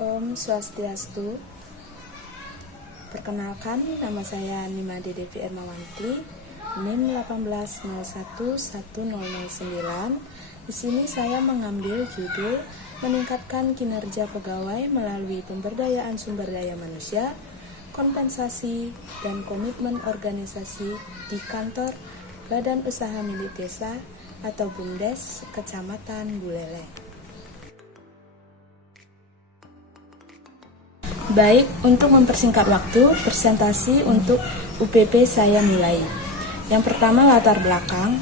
Om Swastiastu. Perkenalkan, nama saya Nimade Devi Ermawanti, NIM 180110009. Di sini saya mengambil judul meningkatkan kinerja pegawai melalui pemberdayaan sumber daya manusia, kompensasi, dan komitmen organisasi di kantor Badan Usaha Milik Desa atau BUMDes Kecamatan Buleleng. Baik, untuk mempersingkat waktu, presentasi untuk UPP saya mulai. Yang pertama, latar belakang.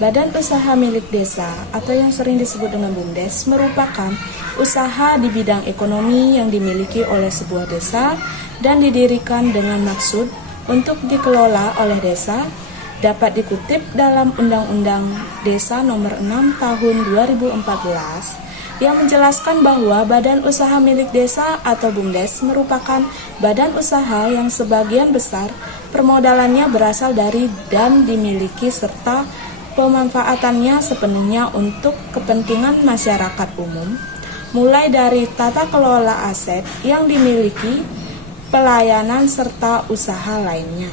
Badan Usaha Milik Desa atau yang sering disebut dengan BUMDes merupakan usaha di bidang ekonomi yang dimiliki oleh sebuah desa dan didirikan dengan maksud untuk dikelola oleh desa, dapat dikutip dalam Undang-Undang Desa Nomor 6 Tahun 2014 yang menjelaskan bahwa Badan Usaha Milik Desa atau BUMDes merupakan badan usaha yang sebagian besar permodalannya berasal dari dan dimiliki serta pemanfaatannya sepenuhnya untuk kepentingan masyarakat umum, mulai dari tata kelola aset yang dimiliki, pelayanan serta usaha lainnya.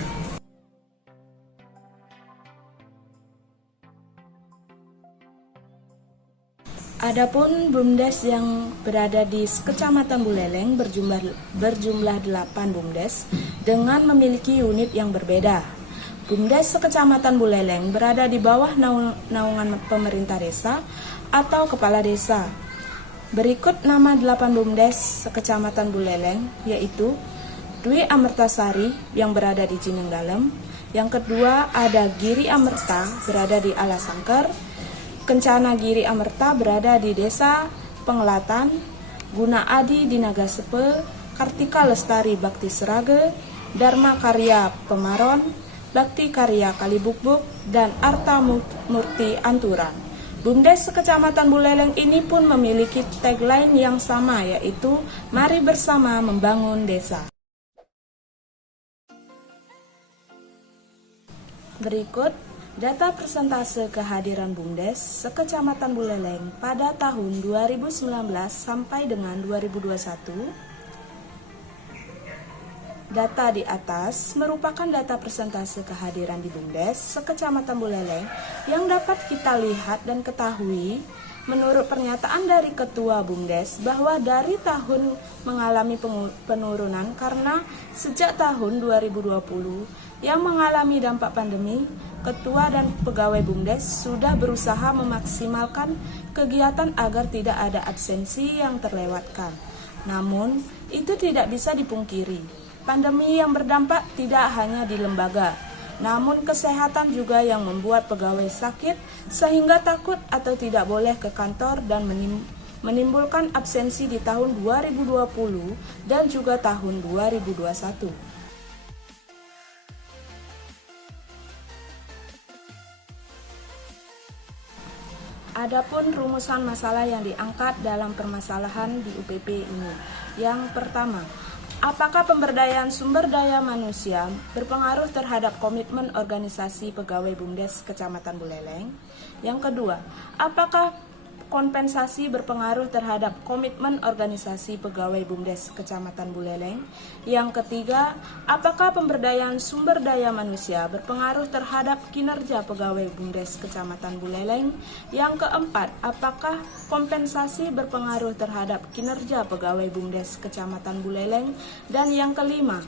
Adapun BUMDes yang berada di Kecamatan Buleleng berjumlah 8 BUMDes dengan memiliki unit yang berbeda. BUMDes Kecamatan Buleleng berada di bawah naungan pemerintah desa atau kepala desa. Berikut nama 8 BUMDes Kecamatan Buleleng, yaitu Dwi Amertasari yang berada di Jineng Dalem. Yang kedua ada Giri Amerta berada di Alasangker, Kencana Giri Amerta berada di Desa Pengelatan, Guna Adi di Nagasepe, Kartika Lestari Bakti Serage, Dharma Karya Pemaron, Bakti Karya Kalibukbuk, dan Arta Murti Anturan. BUMDes Kecamatan Buleleng ini pun memiliki tagline yang sama, yaitu Mari Bersama Membangun Desa. Berikut data persentase kehadiran BUMDes Sekecamatan Buleleng pada tahun 2019 sampai dengan 2021. Data di atas merupakan data persentase kehadiran di BUMDes Sekecamatan Buleleng yang dapat kita lihat dan ketahui menurut pernyataan dari Ketua BUMDes bahwa dari tahun mengalami penurunan karena sejak tahun 2020 yang mengalami dampak pandemi, Ketua dan pegawai BUMDes sudah berusaha memaksimalkan kegiatan agar tidak ada absensi yang terlewatkan. Namun, itu tidak bisa dipungkiri. Pandemi yang berdampak tidak hanya di lembaga, namun kesehatan juga yang membuat pegawai sakit sehingga takut atau tidak boleh ke kantor dan menimbulkan absensi di tahun 2020 dan juga tahun 2021. Adapun rumusan masalah yang diangkat dalam permasalahan di UPP ini. Yang pertama, apakah pemberdayaan sumber daya manusia berpengaruh terhadap komitmen organisasi pegawai BUMDes Kecamatan Buleleng? Yang kedua, apakah kompensasi berpengaruh terhadap komitmen organisasi pegawai BUMDes Kecamatan Buleleng? Yang ketiga, apakah pemberdayaan sumber daya manusia berpengaruh terhadap kinerja pegawai BUMDes Kecamatan Buleleng? Yang keempat, apakah kompensasi berpengaruh terhadap kinerja pegawai BUMDes Kecamatan Buleleng? Dan yang kelima,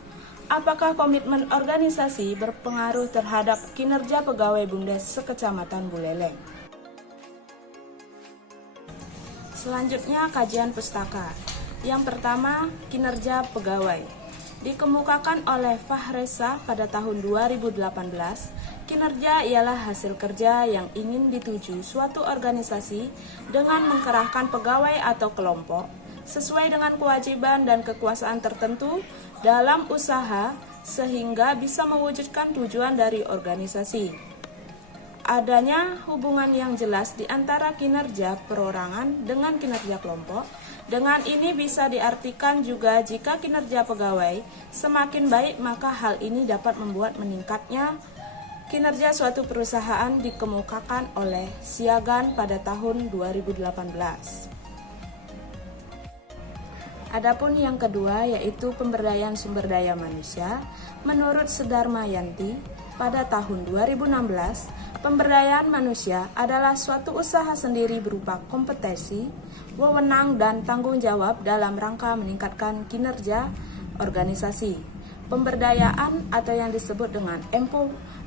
apakah komitmen organisasi berpengaruh terhadap kinerja pegawai BUMDes Sekecamatan Buleleng? Selanjutnya, kajian pustaka. Yang pertama, kinerja pegawai. Dikemukakan oleh Fahresa pada tahun 2018, kinerja ialah hasil kerja yang ingin dituju suatu organisasi dengan mengkerahkan pegawai atau kelompok sesuai dengan kewajiban dan kekuasaan tertentu dalam usaha sehingga bisa mewujudkan tujuan dari organisasi. Adanya hubungan yang jelas di antara kinerja perorangan dengan kinerja kelompok. Dengan ini bisa diartikan juga jika kinerja pegawai semakin baik, maka hal ini dapat membuat meningkatnya kinerja suatu perusahaan, dikemukakan oleh Siagan pada tahun 2018. Adapun yang kedua yaitu pemberdayaan sumber daya manusia. Menurut Sudarmayanti, pada tahun 2016, pemberdayaan manusia adalah suatu usaha sendiri berupa kompetensi, wewenang, dan tanggung jawab dalam rangka meningkatkan kinerja organisasi. Pemberdayaan atau yang disebut dengan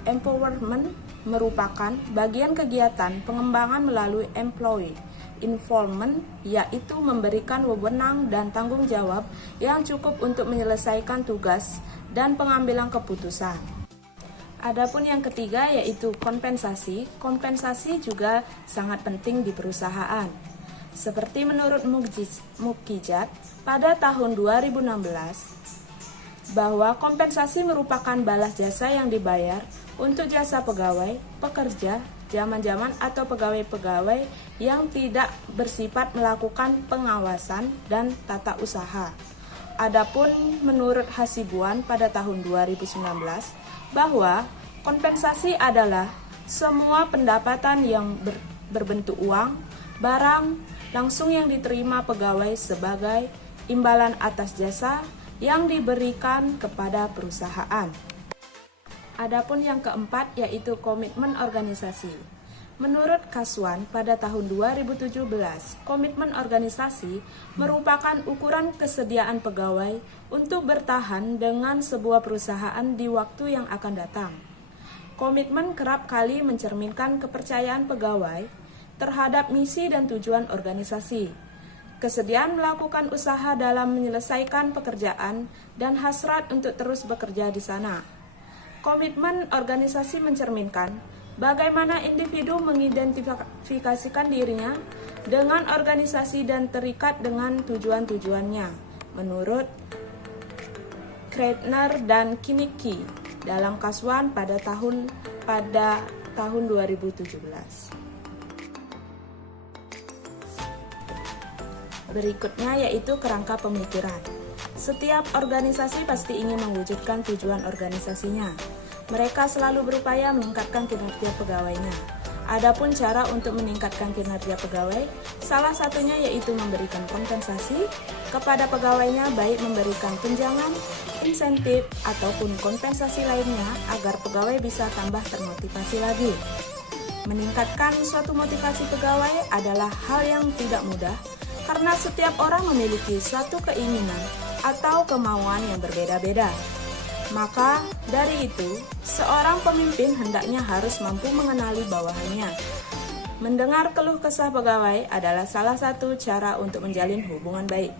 empowerment merupakan bagian kegiatan pengembangan melalui employee involvement, yaitu memberikan wewenang dan tanggung jawab yang cukup untuk menyelesaikan tugas dan pengambilan keputusan. Adapun yang ketiga yaitu kompensasi. Kompensasi juga sangat penting di perusahaan. Seperti menurut Mukijat pada tahun 2016, bahwa kompensasi merupakan balas jasa yang dibayar untuk jasa pegawai, pekerja, zaman-zaman atau pegawai-pegawai yang tidak bersifat melakukan pengawasan dan tata usaha. Adapun menurut Hasibuan pada tahun 2019, bahwa kompensasi adalah semua pendapatan yang berbentuk uang, barang, langsung yang diterima pegawai sebagai imbalan atas jasa yang diberikan kepada perusahaan. Adapun yang keempat yaitu komitmen organisasi. Menurut Kaswan pada tahun 2017, komitmen organisasi merupakan ukuran kesediaan pegawai untuk bertahan dengan sebuah perusahaan di waktu yang akan datang. Komitmen kerap kali mencerminkan kepercayaan pegawai terhadap misi dan tujuan organisasi, kesediaan melakukan usaha dalam menyelesaikan pekerjaan, dan hasrat untuk terus bekerja di sana. Komitmen organisasi mencerminkan bagaimana individu mengidentifikasikan dirinya dengan organisasi dan terikat dengan tujuan-tujuannya, menurut Kreitner dan Kinnicki dalam Kaswan pada tahun 2017. Berikutnya yaitu kerangka pemikiran. Setiap organisasi pasti ingin mewujudkan tujuan organisasinya. Mereka selalu berupaya meningkatkan kinerja pegawainya. Adapun cara untuk meningkatkan kinerja pegawai, salah satunya yaitu memberikan kompensasi kepada pegawainya, baik memberikan tunjangan, insentif, ataupun kompensasi lainnya agar pegawai bisa tambah termotivasi lagi. Meningkatkan suatu motivasi pegawai adalah hal yang tidak mudah karena setiap orang memiliki suatu keinginan atau kemauan yang berbeda-beda. Maka dari itu, seorang pemimpin hendaknya harus mampu mengenali bawahannya. Mendengar keluh kesah pegawai adalah salah satu cara untuk menjalin hubungan baik.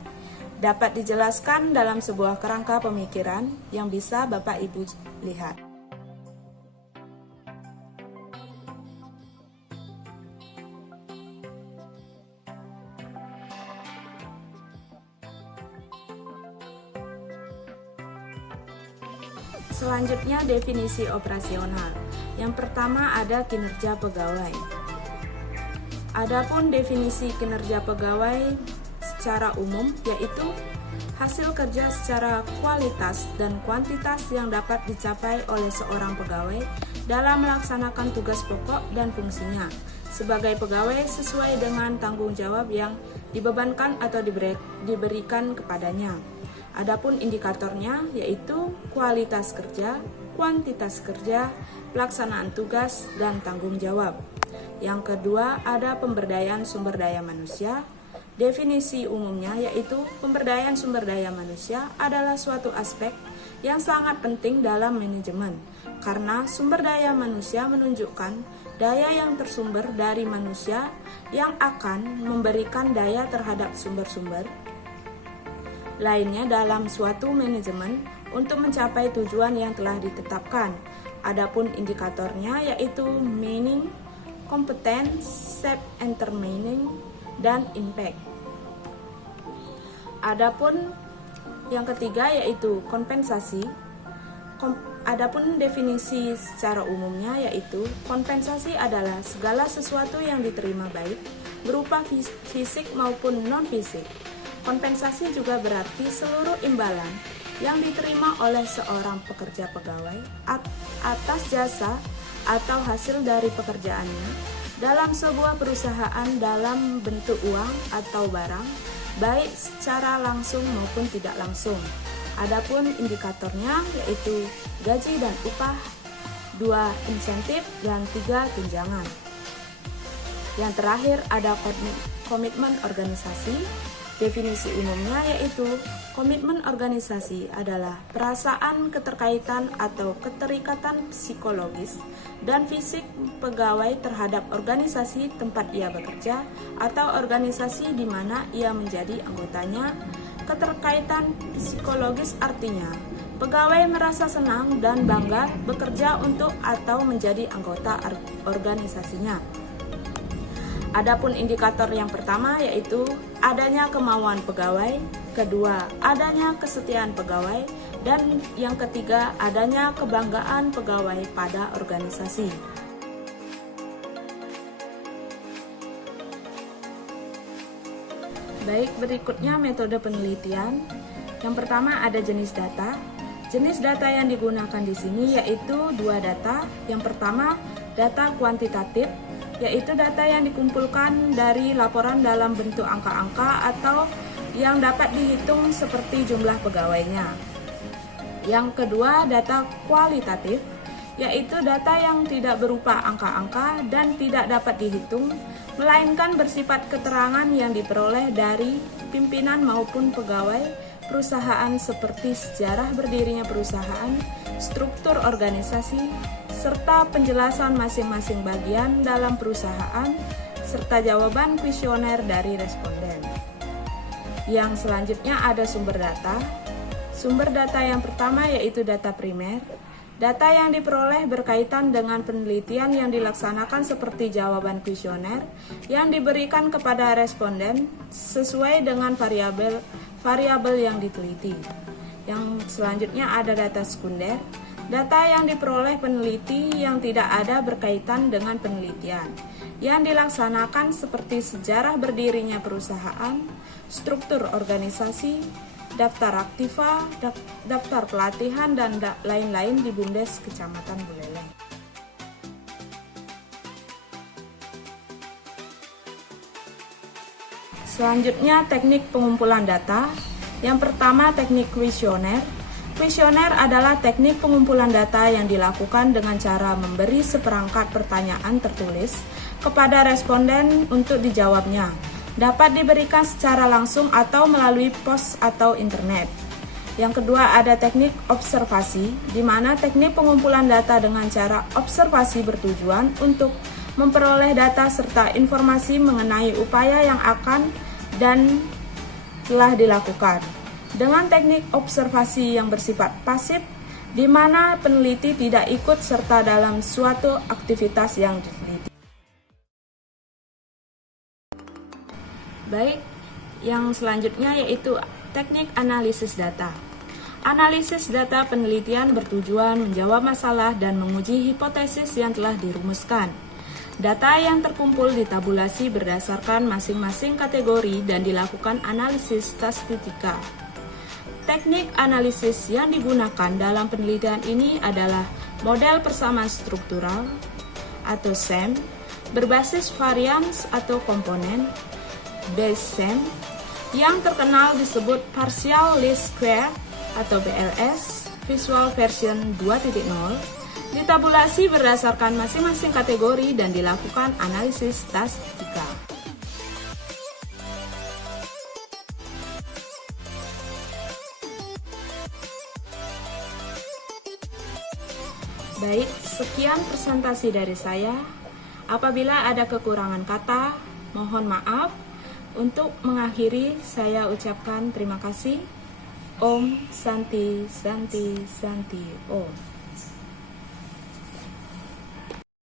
Dapat dijelaskan dalam sebuah kerangka pemikiran yang bisa Bapak Ibu lihat. Selanjutnya definisi operasional. Yang pertama ada kinerja pegawai. Adapun definisi kinerja pegawai secara umum yaitu hasil kerja secara kualitas dan kuantitas yang dapat dicapai oleh seorang pegawai dalam melaksanakan tugas pokok dan fungsinya sebagai pegawai sesuai dengan tanggung jawab yang dibebankan atau diberikan kepadanya. Adapun indikatornya yaitu kualitas kerja, kuantitas kerja, pelaksanaan tugas, dan tanggung jawab. Yang kedua ada pemberdayaan sumber daya manusia. Definisi umumnya yaitu pemberdayaan sumber daya manusia adalah suatu aspek yang sangat penting dalam manajemen karena sumber daya manusia menunjukkan daya yang tersumber dari manusia yang akan memberikan daya terhadap sumber-sumber lainnya dalam suatu manajemen untuk mencapai tujuan yang telah ditetapkan. Adapun indikatornya yaitu meaning, competence, shape, meaning, dan impact. Adapun yang ketiga yaitu kompensasi. Adapun definisi secara umumnya yaitu kompensasi adalah segala sesuatu yang diterima baik berupa fisik maupun non-fisik. Kompensasi juga berarti seluruh imbalan yang diterima oleh seorang pekerja pegawai atas jasa atau hasil dari pekerjaannya dalam sebuah perusahaan dalam bentuk uang atau barang baik secara langsung maupun tidak langsung. Adapun indikatornya yaitu gaji dan upah, 2 insentif, dan 3 tunjangan. Yang terakhir ada komitmen organisasi. Definisi umumnya yaitu komitmen organisasi adalah perasaan keterkaitan atau keterikatan psikologis dan fisik pegawai terhadap organisasi tempat ia bekerja atau organisasi di mana ia menjadi anggotanya. Keterkaitan psikologis artinya pegawai merasa senang dan bangga bekerja untuk atau menjadi anggota organisasinya. Adapun indikator yang pertama yaitu adanya kemauan pegawai, kedua adanya kesetiaan pegawai, dan yang ketiga adanya kebanggaan pegawai pada organisasi. Baik, berikutnya metode penelitian. Yang pertama ada jenis data. Jenis data yang digunakan di sini yaitu 2 data. Yang pertama data kuantitatif, yaitu data yang dikumpulkan dari laporan dalam bentuk angka-angka atau yang dapat dihitung seperti jumlah pegawainya. Yang kedua, data kualitatif, yaitu data yang tidak berupa angka-angka dan tidak dapat dihitung, melainkan bersifat keterangan yang diperoleh dari pimpinan maupun pegawai perusahaan seperti sejarah berdirinya perusahaan, struktur organisasi, serta penjelasan masing-masing bagian dalam perusahaan, serta jawaban kuesioner dari responden. Yang selanjutnya ada sumber data. Sumber data yang pertama yaitu data primer. Data yang diperoleh berkaitan dengan penelitian yang dilaksanakan seperti jawaban kuesioner yang diberikan kepada responden sesuai dengan variabel yang diteliti. Yang selanjutnya ada data sekunder. Data yang diperoleh peneliti yang tidak ada berkaitan dengan penelitian yang dilaksanakan seperti sejarah berdirinya perusahaan, struktur organisasi, daftar aktiva, daftar pelatihan, dan lain-lain di BUMDes Kecamatan Buleleng. Selanjutnya teknik pengumpulan data. Yang pertama teknik kuesioner. Kuesioner adalah teknik pengumpulan data yang dilakukan dengan cara memberi seperangkat pertanyaan tertulis kepada responden untuk dijawabnya. Dapat diberikan secara langsung atau melalui pos atau internet. Yang kedua ada teknik observasi, di mana teknik pengumpulan data dengan cara observasi bertujuan untuk memperoleh data serta informasi mengenai upaya yang akan dan telah dilakukan. Dengan teknik observasi yang bersifat pasif, di mana peneliti tidak ikut serta dalam suatu aktivitas yang diteliti. Baik, yang selanjutnya yaitu teknik analisis data. Analisis data penelitian bertujuan menjawab masalah dan menguji hipotesis yang telah dirumuskan. Data yang terkumpul ditabulasi berdasarkan masing-masing kategori dan dilakukan analisis statistika. Teknik analisis yang digunakan dalam penelitian ini adalah model persamaan struktural atau SEM, berbasis varians atau komponen, Bayes-SEM, yang terkenal disebut partial least square atau BLS, visual version 2.0, ditabulasi berdasarkan masing-masing kategori dan dilakukan analisis statistika. Baik, sekian presentasi dari saya. Apabila ada kekurangan kata, mohon maaf. Untuk mengakhiri, saya ucapkan terima kasih. Om Santi Santi Santi Om.